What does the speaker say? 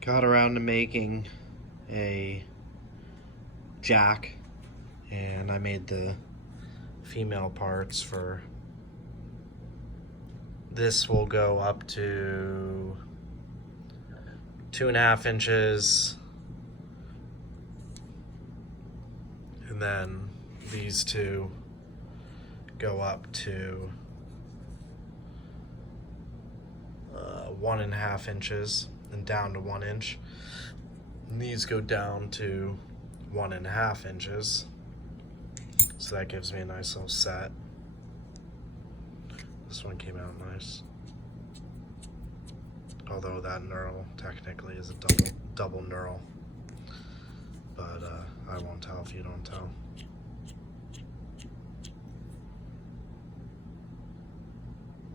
got around to making a jack, and I made the female parts for this. Will go up to 2.5 inches, and then these two go up to 1.5 inches and down to 1 inch. And these go down to 1.5 inches. So that gives me a nice little set. This one came out nice. Although that knurl technically is a double knurl. But I won't tell if you don't tell.